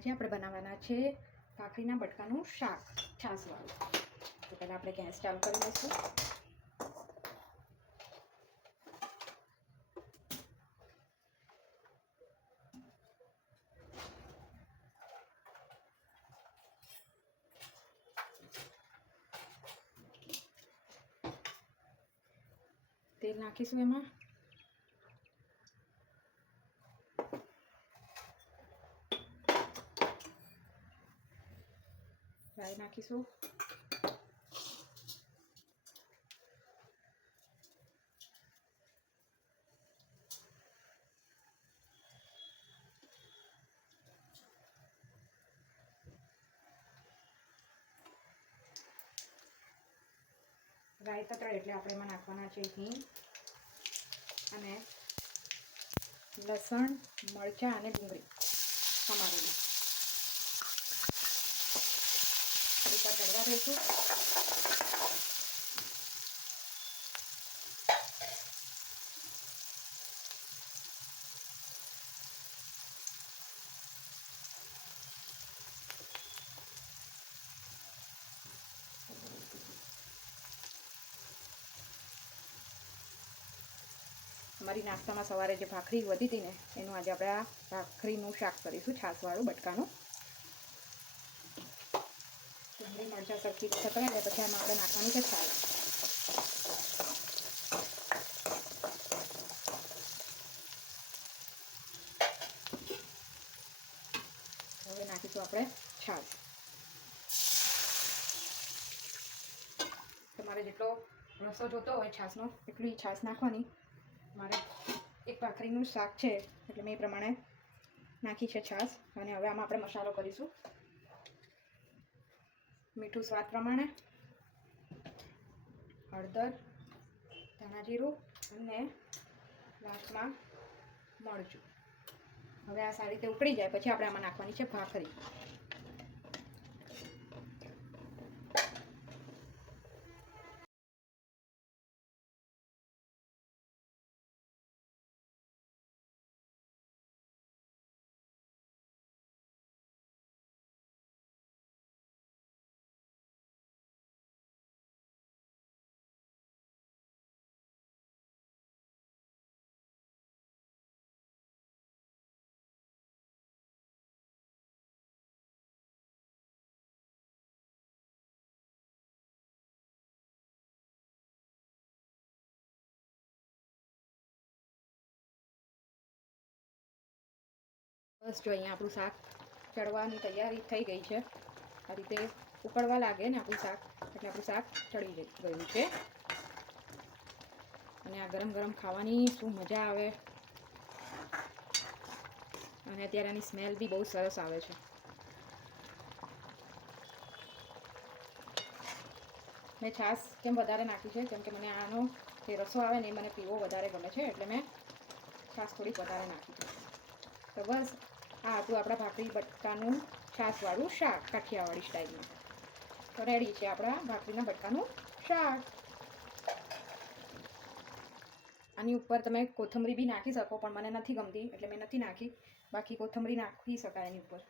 આજે આપણે બનાવવાના છે કાકડીના બટકાનું શાક, છાસવાળું. તો પહેલાં આપણે ગેસ ચાલુ કરી દઈશું તેલ નાખીશું એમાં. રાઈ નાખીશું રાઈ તતરા એટલે આપણે એમાં નાખવાના છે હિંગ અને લસણ, મરચાં અને ડુંગળી સમારેલી. વાર ચડવા દઈશું અમારી નાસ્તામાં સવારે જે ભાખરી વધી હતી ને, એનું આજે આપણે આ ભાખરીનું શાક કરીશું છાસવાળું બટકાનું. ડુંગળી મરચાં સરખી થતા જાય પછી આમાં આપણે નાખવાની છે છાશ હવે નાખીશું આપણે છાશ તમારે જેટલો રસો જોતો હોય છાશનો, એટલી છાશ નાખવાની. મારે એક ભાખરીનું શાક છે, એટલે મેં એ પ્રમાણે નાખી છે છાશ. અને હવે આમાં આપણે મસાલો કરીશું. મીઠું સ્વાદ પ્રમાણે. હળદર, ધાણા જીરું અને લાસ્ટમાં મરચું. હવે આ સારી રીતે ઉકળી જાય, પછી આપણે આમાં નાખવાની છે ભાખરી. બસ જો અહીંયા આપણું શાક ચડવાની તૈયારી થઈ ગઈ છે. આ રીતે ઉકળવા લાગે ને આપણું શાક, એટલે આપણું શાક ચડી ગયું છે. અને આ ગરમ ગરમ ખાવાની શું મજા આવે. અને અત્યારે આની સ્મેલ બી બહુ સરસ આવે છે. મેં છાશ કેમ વધારે નાખી છે? કેમ કે મને આનો જે રસો આવે ને એ મને પીવો વધારે ગમે છે, એટલે મેં છાશ થોડીક વધારે નાખી છે. તો બસ આ હતું આપણા ભાખરી બટકાનું છાશવાળું શાક, કાઠિયાવાડી સ્ટાઇલમાં તો રેડી છે આપણા ભાખરીના બટકાનું શાક. આની ઉપર તમે કોથમરી બી નાખી શકો, પણ મને નથી ગમતી, એટલે મેં નથી નાખી. બાકી કોથમરી નાખી શકાય એની ઉપર.